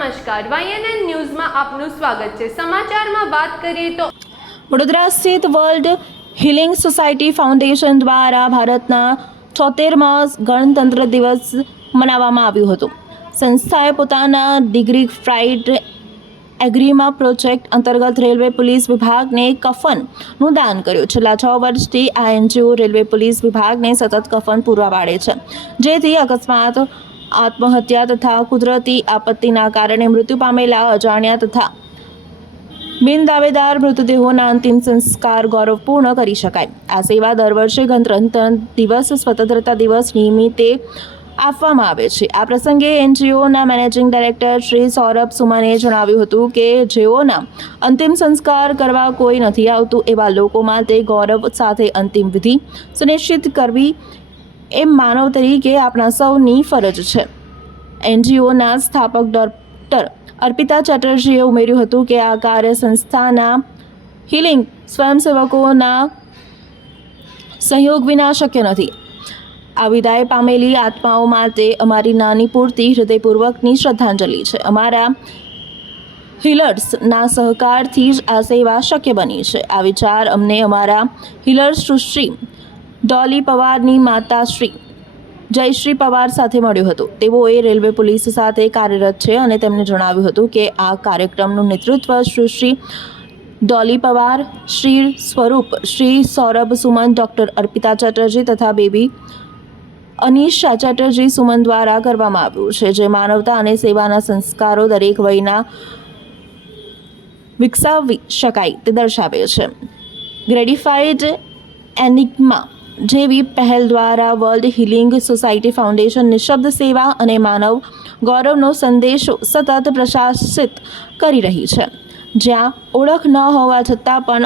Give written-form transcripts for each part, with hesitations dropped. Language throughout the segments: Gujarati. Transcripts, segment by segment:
નમસ્કાર, YNN ન્યૂઝમાં આપનું સ્વાગત છે। સમાચારમાં વાત કરીએ તો વડોદરા સ્થિત વર્લ્ડ હિલિંગ સોસાયટી ફાઉન્ડેશન દ્વારા ભારતના 76મા ગણતંત્ર દિવસ મનાવવામાં આવ્યું હતું। સંસ્થાએ પોતાના ડિગ્રી ફ્રાઇડ એગ્રીમા પ્રોજેક્ટ અંતર્ગત રેલવે પોલીસ વિભાગને કફનનું દાન કર્યું। છેલ્લા 6 વર્ષથી આ એનજીઓ રેલવે પોલીસ વિભાગને સતત કફન પૂરા પાડે છે, જેથી અકસ્માત, આત્મહત્યા તથા કુદરતી આપત્તિના કારણે મૃત્યુ પામેલા અજાણ્યા તથા બિનદાવેદાર મૃતદેહોના અંતિમ સંસ્કાર ગૌરવપૂર્ણ કરી શકાય। આ સેવા દર વર્ષે ગણતંત્ર દિવસ, સ્વતંત્રતા દિવસ નિમિત્તે આપવામાં આવે છે। આ પ્રસંગે એનજીઓના મેનેજિંગ ડાયરેક્ટર શ્રી સૌરભ સુમને જણાવ્યું હતું કે જેઓના અંતિમ સંસ્કાર કરવા કોઈ નથી આવતું એવા લોકો માટે ગૌરવ સાથે અંતિમ વિધિ સુનિશ્ચિત કરવી એ માનવ તરીકે આપણા સૌની ફરજ છે। એનજીઓના સ્થાપક ડૉક્ટર અર્પિતા ચેટર્જીએ ઉમેર્યું હતું કે આ કાર્ય સંસ્થાના હિલિંગ સ્વયંસેવકોના સહયોગ વિના શક્ય નથી। આ વિદાય પામેલી આત્માઓ માટે અમારી નાની પૂરતી હૃદયપૂર્વકની શ્રદ્ધાંજલિ છે। અમારા હિલર્સના સહકારથી જ આ સેવા શક્ય બની છે। આ વિચાર અમને અમારા હિલર્સ સુશ્રી ડોલી પવારની માતાશ્રી જયશ્રી પવાર સાથે મળ્યું હતું। તેઓએ રેલવે પોલીસ સાથે કાર્યરત છે અને તેમણે જણાવ્યું હતું કે આ કાર્યક્રમનું નેતૃત્વ સુશ્રી ડોલી પવાર, શ્રી સ્વરૂપ, શ્રી સૌરભ સુમન, ડૉક્ટર અર્પિતા ચેટર્જી તથા બેબી અનિશા ચેટર્જી સુમન દ્વારા કરવામાં આવ્યું છે, જે માનવતા અને સેવાના સંસ્કારો દરેક વયના વિકસાવી શકાય તે દર્શાવે છે। ગ્રેડિફાઈડ એનિગ્મા જેવી પહેલ દ્વારા વર્લ્ડ હિલિંગ સોસાયટી ફાઉન્ડેશન નિઃશબ્દ સેવા અને માનવ ગૌરવનો સંદેશો સતત પ્રશાસિત કરી રહી છે, જ્યાં ઓળખ ન હોવા છતાં પણ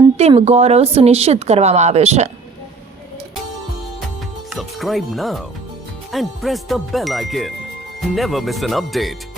અંતિમ ગૌરવ સુનિશ્ચિત કરવામાં આવે છે। Subscribe now and press the bell icon. Never miss an update.